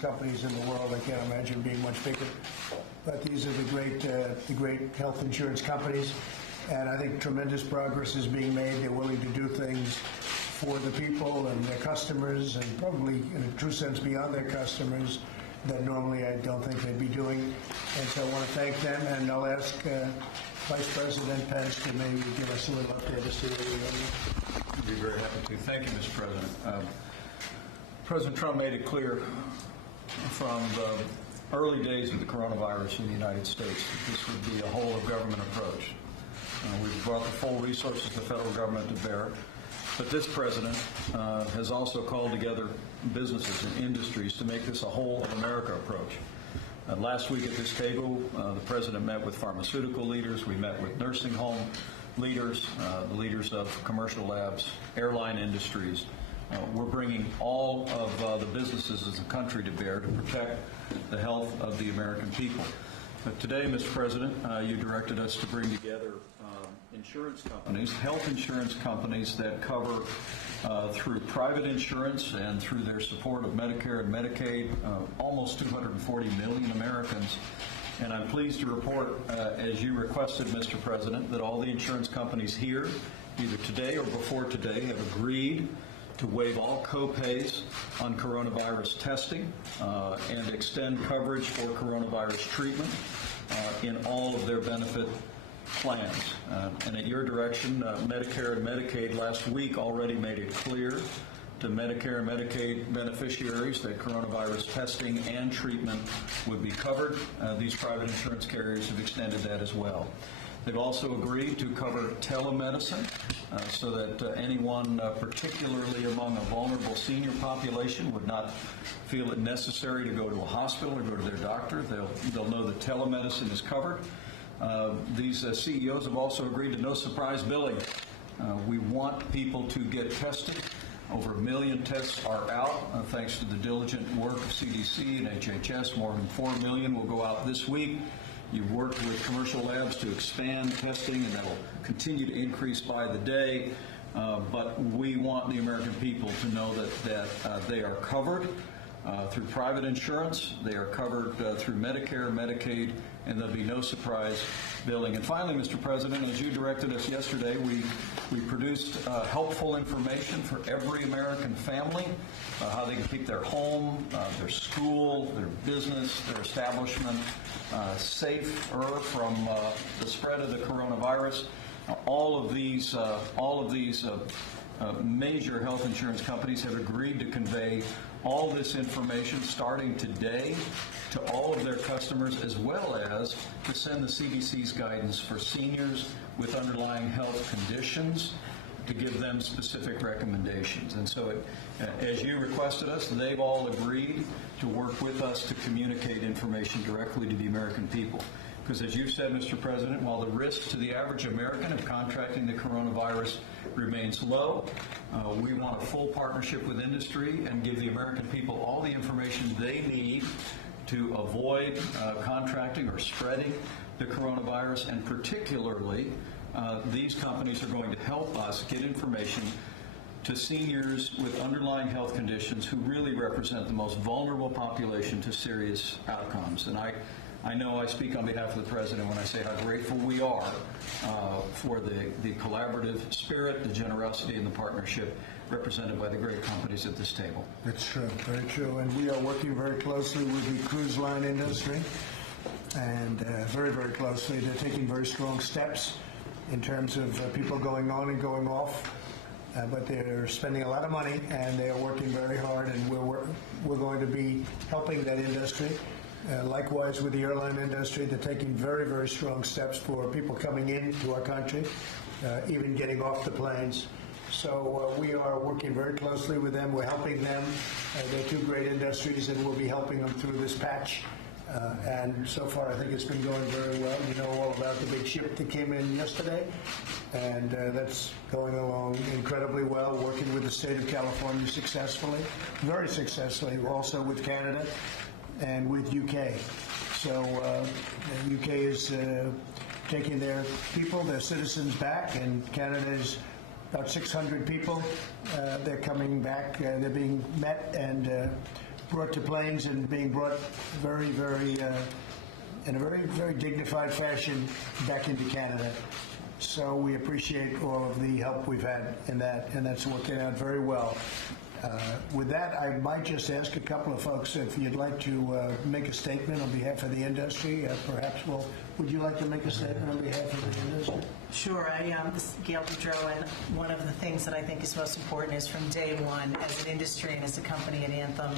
companies in the world. I can't imagine being much bigger. But these are the great health insurance companies, and I think tremendous progress is being made. They're willing to do things for the people and their customers, and probably in a true sense beyond their customers that normally I don't think they'd be doing. And so I want to thank them, and I'll ask Vice President Pence to maybe give us a little update as to where we are. I'd be very happy to. Thank you, Mr. President. President Trump made it clear from the early days of the coronavirus in the United States that this would be a whole-of-government approach. We've brought the full resources of the federal government to bear. But this president has also called together businesses and industries to make this a whole-of-America approach. Last week at this table, the president met with pharmaceutical leaders. We met with nursing home leaders, the leaders of commercial labs, airline industries. We're bringing all of the businesses in the country to bear to protect the health of the American people. But today, Mr. President, you directed us to bring together insurance companies, health insurance companies that cover through private insurance and through their support of Medicare and Medicaid, almost 240 million Americans. And I'm pleased to report, as you requested, Mr. President, that all the insurance companies here, either today or before today, have agreed to waive all co-pays on coronavirus testing and extend coverage for coronavirus treatment in all of their benefit plans. And at your direction, Medicare and Medicaid last week already made it clear to Medicare and Medicaid beneficiaries that coronavirus testing and treatment would be covered. These private insurance carriers have extended that as well. They've also agreed to cover telemedicine so that anyone, particularly among a vulnerable senior population, would not feel it necessary to go to a hospital or go to their doctor. They'll know that telemedicine is covered. These CEOs have also agreed to no surprise billing. We want people to get tested. Over 1 million tests are out, thanks to the diligent work of CDC and HHS. More than 4 million will go out this week. You've worked with commercial labs to expand testing, and that will continue to increase by the day. But we want the American people to know that they are covered through private insurance. They are covered through Medicare, Medicaid, and there'll be no surprise billing. And finally, Mr. President, as you directed us yesterday, we produced helpful information for every American family, how they can keep their home, their school, their business, their establishment safer from the spread of the coronavirus. All of these major health insurance companies have agreed to convey all this information starting today to all of their customers, as well as to send the CDC's guidance for seniors with underlying health conditions to give them specific recommendations. And so, as you requested us, they've all agreed to work with us to communicate information directly to the American people. Because as you said, Mr. President, while the risk to the average American of contracting the coronavirus remains low, we want a full partnership with industry and give the American people all the information they need to avoid contracting or spreading the coronavirus. And particularly, these companies are going to help us get information to seniors with underlying health conditions who really represent the most vulnerable population to serious outcomes. And I know I speak on behalf of the President when I say how grateful we are for the collaborative spirit, the generosity, and the partnership represented by the great companies at this table. That's true, very true. And we are working very closely with the cruise line industry, and very, very closely. They're taking very strong steps in terms of people going on and going off. But they're spending a lot of money, and they are working very hard, and we're going to be helping that industry. Likewise with the airline industry, they're taking very, very strong steps for people coming into our country, even getting off the planes. So we are working very closely with them. We're helping them. They're two great industries, and we'll be helping them through this patch. And so far, I think it's been going very well. You know all about the big ship that came in yesterday, and that's going along incredibly well, working with the state of California successfully, very successfully, also with Canada and with UK. So UK is taking their people, their citizens back, and Canada is about 600 people. They're coming back. They're being met and brought to planes and being brought very, very, in a very, very dignified fashion back into Canada. So we appreciate all of the help we've had in that, and that's working out very well. With that, I might just ask a couple of folks if you'd like to make a statement on behalf of the industry. Perhaps, would you like to make a statement on behalf of the industry? Sure. This is Gail Boudreau, and one of the things that I think is most important is from day one, as an industry and as a company at Anthem,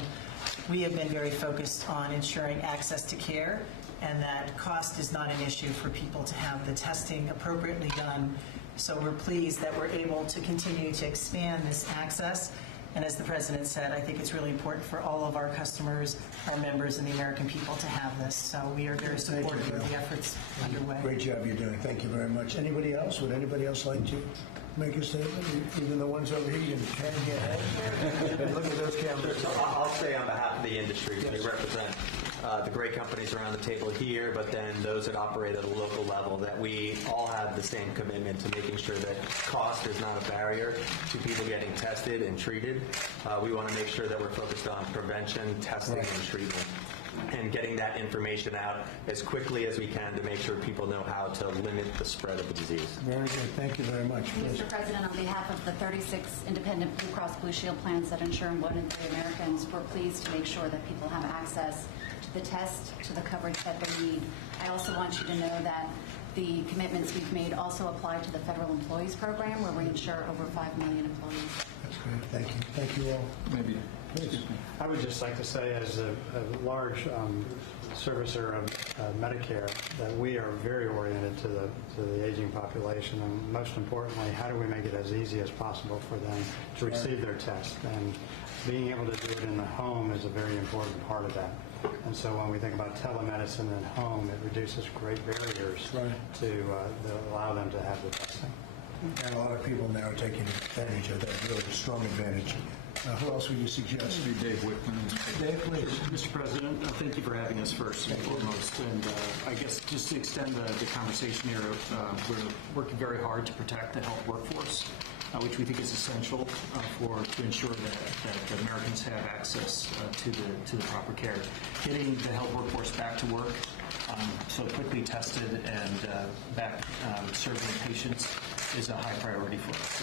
we have been very focused on ensuring access to care, and that cost is not an issue for people to have the testing appropriately done. So we're pleased that we're able to continue to expand this access. And as the President said, I think it's really important for all of our customers, our members, and the American people to have this. So we are very supportive of the efforts underway. Great job you're doing. Thank you very much. Anybody else? Would anybody else like to make a statement? Even the ones over here, you can't get ahead. Look at those cameras. I'll say on behalf of the industry, we represent the great companies around the table here, but then those that operate at a local level, that we all have the same commitment to making sure that cost is not a barrier to people getting tested and treated. We want to make sure that we're focused on prevention, testing, and treatment, and getting that information out as quickly as we can to make sure people know how to limit the spread of the disease. Very good. Thank you very much. Please. Mr. President, on behalf of the 36 independent Blue Cross Blue Shield plans that insure 1 in 3 Americans, we're pleased to make sure that people have access to the test, to the coverage that they need. I also want you to know that the commitments we've made also apply to the federal employees program, where we insure over 5 million employees. That's great. Thank you. Thank you all. Maybe. Please. I would just like to say, as a large servicer of Medicare, that we are very oriented to the aging population, and most importantly, how do we make it as easy as possible for them to receive their test? And being able to do it in the home is a very important part of that. And so when we think about telemedicine at home, it reduces great barriers to allow them to have the testing. And a lot of people now are taking advantage of that, really strong advantage. Who else would you suggest? Maybe Dave Whitman. Dave, please. Mr. President, thank you for having us first and foremost. And I guess just to extend the conversation here, we're working very hard to protect the health workforce, which we think is essential to ensure that Americans have access to the proper care. Getting the health workforce back to work, so quickly tested and back serving patients is a high priority for us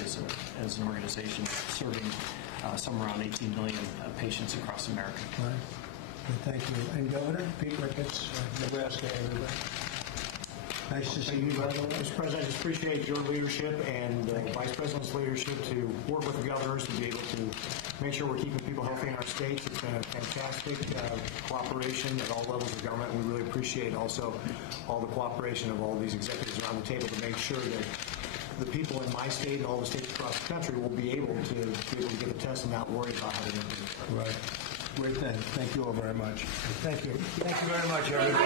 as an organization, serving somewhere around 18 million patients across America. All right. Well, thank you. And Governor Pete Ricketts, Nebraska, everybody. Nice to see you, by the way. Mr. President, I just appreciate your leadership and the Vice President's leadership to work with the governors to be able to make sure we're keeping people healthy in our states. It's been a fantastic cooperation at all levels of government. We really appreciate also all the cooperation of all these executives around the table to make sure that the people in my state and all the states across the country will be able to get the test and not worry about having to do it. Right. Great thing. Thank you all very much. Thank you. Thank you very much, everybody.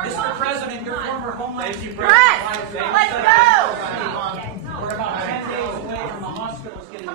Mr. President, your former Homeland Secretary. Let's go! We're about 10 days away from the hospitals getting